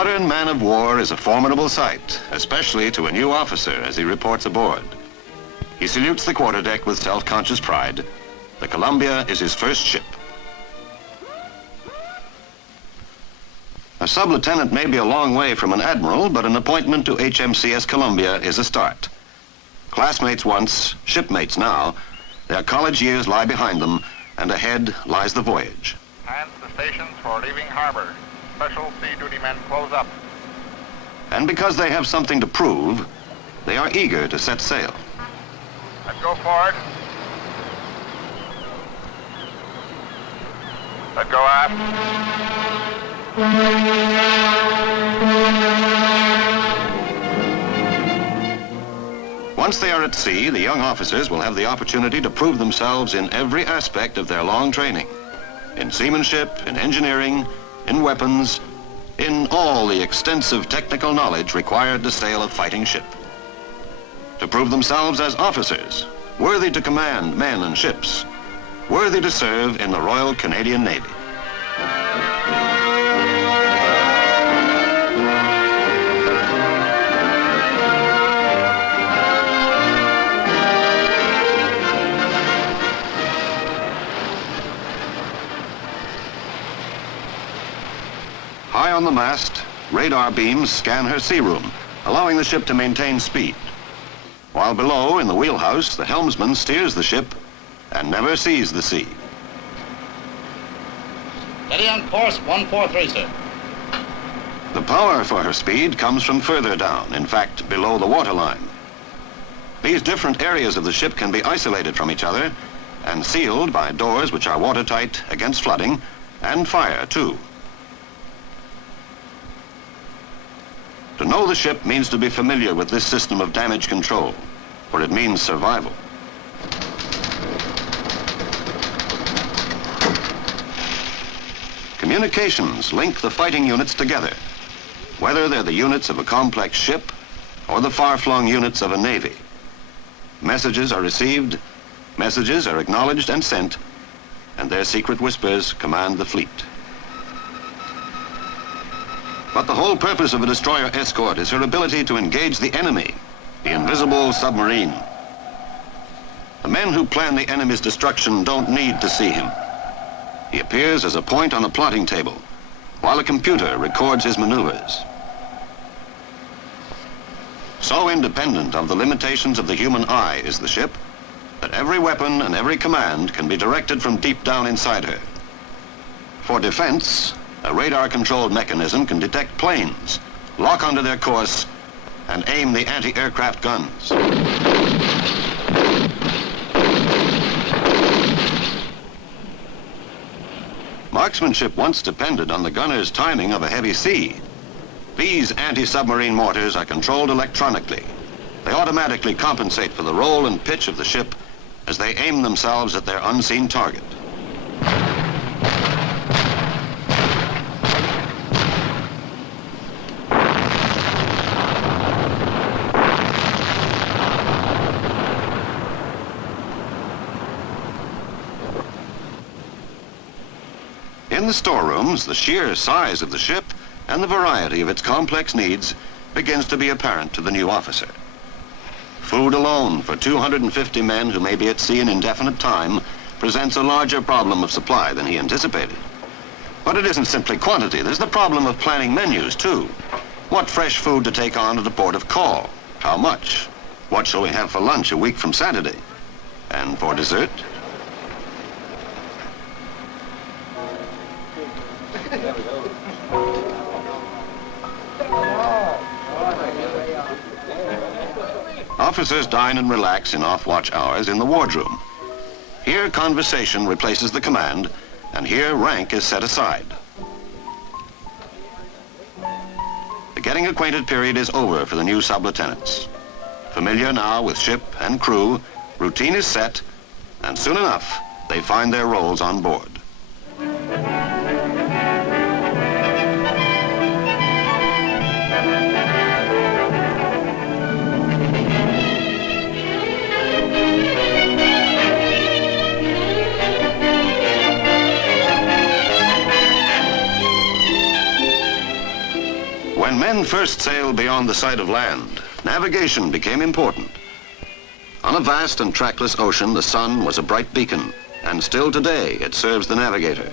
modern man of war is a formidable sight, especially to a new officer as he reports aboard. He salutes the quarterdeck with self-conscious pride. The Columbia is his first ship. A sub-lieutenant may be a long way from an admiral, but an appointment to HMCS Columbia is a start. Classmates once, shipmates now, their college years lie behind them, and ahead lies the voyage. Hands the stations for leaving harbor. Special sea duty men close up. And because they have something to prove, they are eager to set sail. Let's go forward. Let go aft. Once they are at sea, the young officers will have the opportunity to prove themselves in every aspect of their long training. In seamanship, in engineering, in weapons, in all the extensive technical knowledge required to sail a fighting ship. To prove themselves as officers, worthy to command men and ships, worthy to serve in the Royal Canadian Navy. High on the mast, radar beams scan her sea room, allowing the ship to maintain speed. While below, in the wheelhouse, the helmsman steers the ship and never sees the sea. Steady on course, 143, sir. The power for her speed comes from further down, in fact, below the waterline. These different areas of the ship can be isolated from each other and sealed by doors which are watertight against flooding and fire, too. To know the ship means to be familiar with this system of damage control, for it means survival. Communications link the fighting units together, whether they're the units of a complex ship or the far-flung units of a navy. Messages are received, messages are acknowledged and sent, and their secret whispers command the fleet. But the whole purpose of a destroyer escort is her ability to engage the enemy, the invisible submarine. The men who plan the enemy's destruction don't need to see him. He appears as a point on a plotting table, while a computer records his maneuvers. So independent of the limitations of the human eye is the ship, that every weapon and every command can be directed from deep down inside her. For defense, a radar-controlled mechanism can detect planes, lock onto their course, and aim the anti-aircraft guns. Marksmanship once depended on the gunner's timing of a heavy sea. These anti-submarine mortars are controlled electronically. They automatically compensate for the roll and pitch of the ship as they aim themselves at their unseen target. In the storerooms, the sheer size of the ship and the variety of its complex needs begins to be apparent to the new officer. Food alone for 250 men who may be at sea an indefinite time presents a larger problem of supply than he anticipated. But it isn't simply quantity. There's the problem of planning menus, too. What fresh food to take on at the port of call? How much? What shall we have for lunch a week from Saturday? And for dessert? Officers dine and relax in off-watch hours in the wardroom. Here, conversation replaces the command, and here, rank is set aside. The getting acquainted period is over for the new sub-lieutenants. Familiar now with ship and crew, routine is set, and soon enough, they find their roles on board. When men first sailed beyond the sight of land, navigation became important. On a vast and trackless ocean, the sun was a bright beacon, and still today it serves the navigator.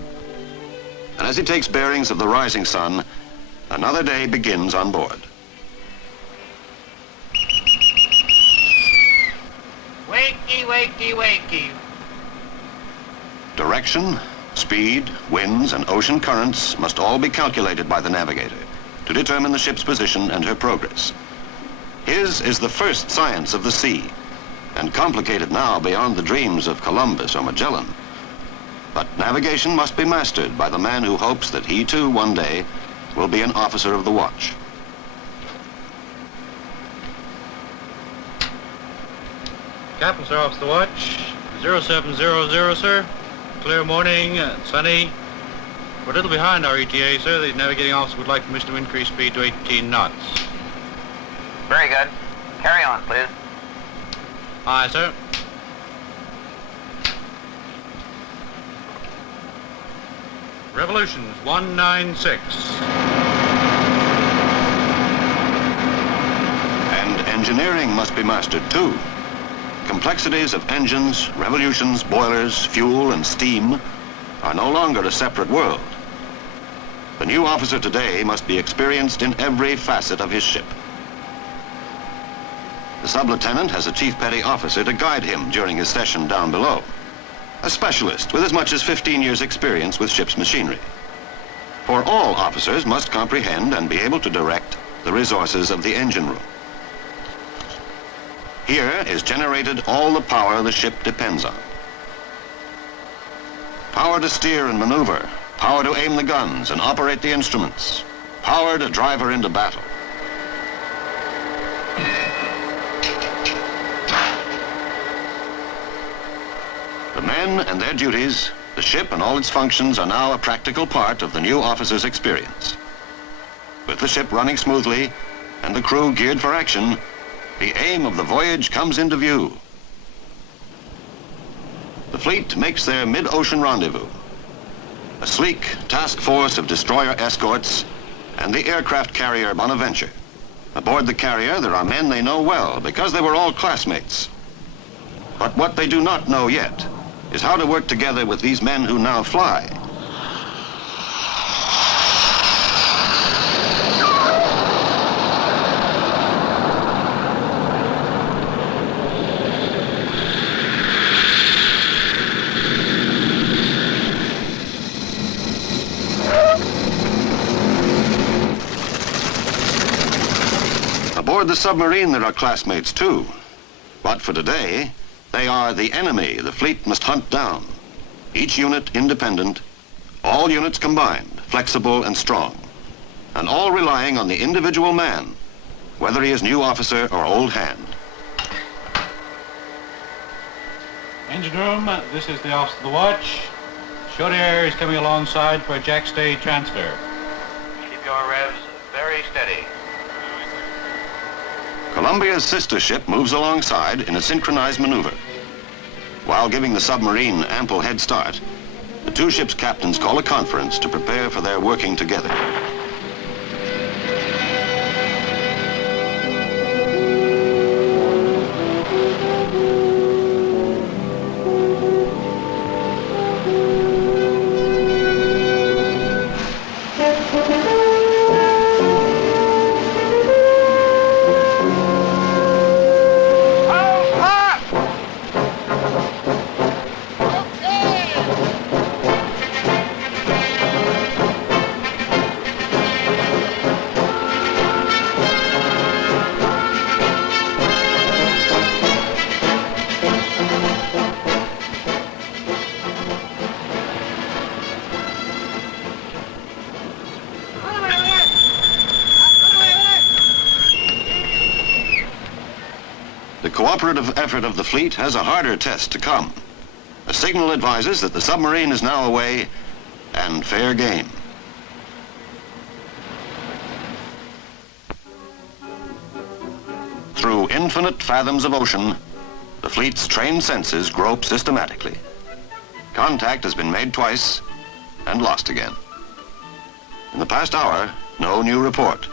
And as he takes bearings of the rising sun, another day begins on board. Wakey, wakey, wakey. Direction, speed, winds, and ocean currents must all be calculated by the navigator to determine the ship's position and her progress. His is the first science of the sea, and complicated now beyond the dreams of Columbus or Magellan. But navigation must be mastered by the man who hopes that he too one day will be an officer of the watch. Captain, sir, officer the watch. 0700, sir. Clear morning, sunny. We're a little behind our ETA, sir. The navigating officer would like permission to increase speed to 18 knots. Very good. Carry on, please. Aye, sir. Revolutions 196. And engineering must be mastered too. Complexities of engines, revolutions, boilers, fuel, and steam are no longer a separate world. The new officer today must be experienced in every facet of his ship. The sub-lieutenant has a chief petty officer to guide him during his session down below, a specialist with as much as 15 years' experience with ship's machinery. For all officers must comprehend and be able to direct the resources of the engine room. Here is generated all the power the ship depends on. Power to steer and maneuver, power to aim the guns and operate the instruments, power to drive her into battle. The men and their duties, the ship and all its functions are now a practical part of the new officer's experience. With the ship running smoothly and the crew geared for action, the aim of the voyage comes into view. The fleet makes their mid-ocean rendezvous. A sleek task force of destroyer escorts and the aircraft carrier Bonaventure. Aboard the carrier, there are men they know well because they were all classmates. But what they do not know yet is how to work together with these men who now fly. Aboard the submarine, there are classmates too. But for today, they are the enemy the fleet must hunt down. Each unit independent, all units combined, flexible and strong, and all relying on the individual man, whether he is new officer or old hand. Engine room, this is the officer of the watch. Short air is coming alongside for a jackstay transfer. Keep your revs very steady. Columbia's sister ship moves alongside in a synchronized maneuver. While giving the submarine ample head start, the two ships' captains call a conference to prepare for their working together. The cooperative effort of the fleet has a harder test to come. A signal advises that the submarine is now away and fair game. Through infinite fathoms of ocean, the fleet's trained senses grope systematically. Contact has been made twice and lost again. In the past hour, no new report.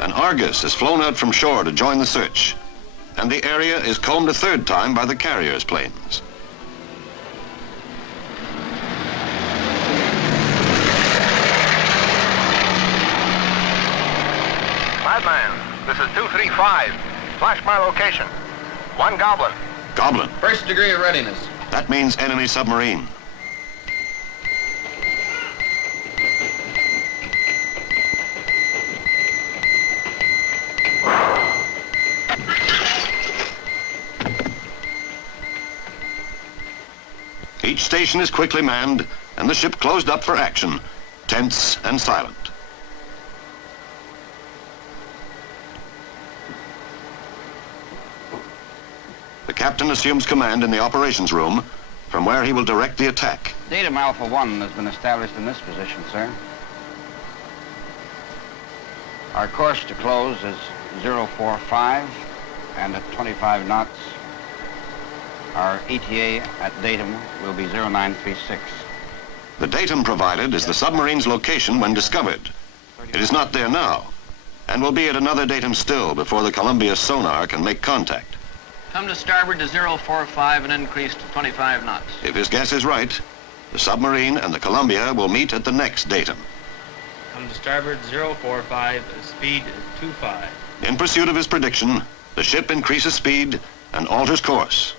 An Argus is flown out from shore to join the search, and the area is combed a third time by the carrier's planes. Madman, this is 235. Flash my location. One Goblin. Goblin. First degree of readiness. That means enemy submarine. Each station is quickly manned, and the ship closed up for action, tense and silent. The captain assumes command in the operations room, from where he will direct the attack. Datum Alpha 1 has been established in this position, sir. Our course to close is 045, and at 25 knots, our ETA at datum will be 0936. The datum provided is the submarine's location when discovered. It is not there now, and will be at another datum still before the Columbia sonar can make contact. Come to starboard to 045 and increase to 25 knots. If his guess is right, the submarine and the Columbia will meet at the next datum. Come to starboard 045, speed 25. In pursuit of his prediction, the ship increases speed and alters course.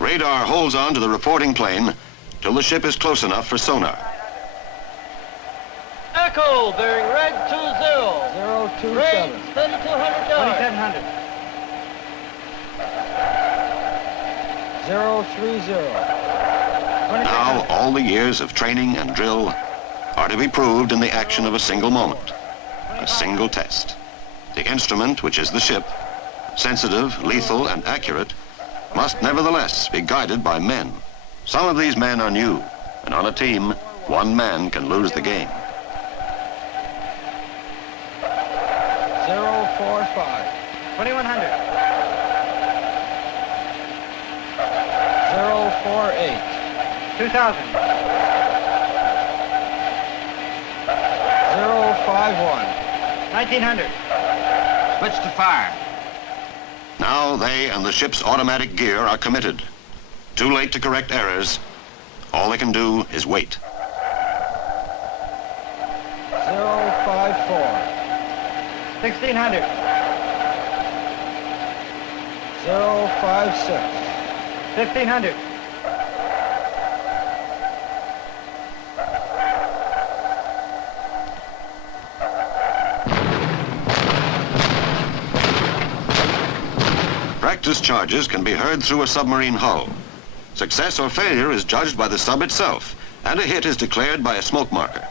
Radar holds on to the reporting plane till the ship is close enough for sonar. Echo, bearing red 20. 027. Range 3,200 yards. 030. Now, all the years of training and drill are to be proved in the action of a single moment, a single test. The instrument, which is the ship, sensitive, lethal, and accurate, must nevertheless be guided by men. Some of these men are new, and on a team, one man can lose the game. 045. 2,100. 048. 2,000. 051. 1,900. Switch to fire. Now they and the ship's automatic gear are committed. Too late to correct errors. All they can do is wait. 054. 1,600. 056. 1,500. Practice charges can be heard through a submarine hull. Success or failure is judged by the sub itself, and a hit is declared by a smoke marker.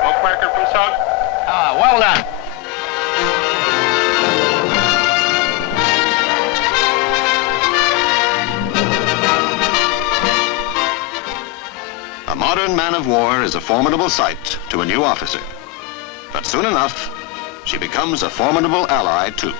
Smoke marker from sub. Well done. A modern man of war is a formidable sight to a new officer. But soon enough, she becomes a formidable ally too.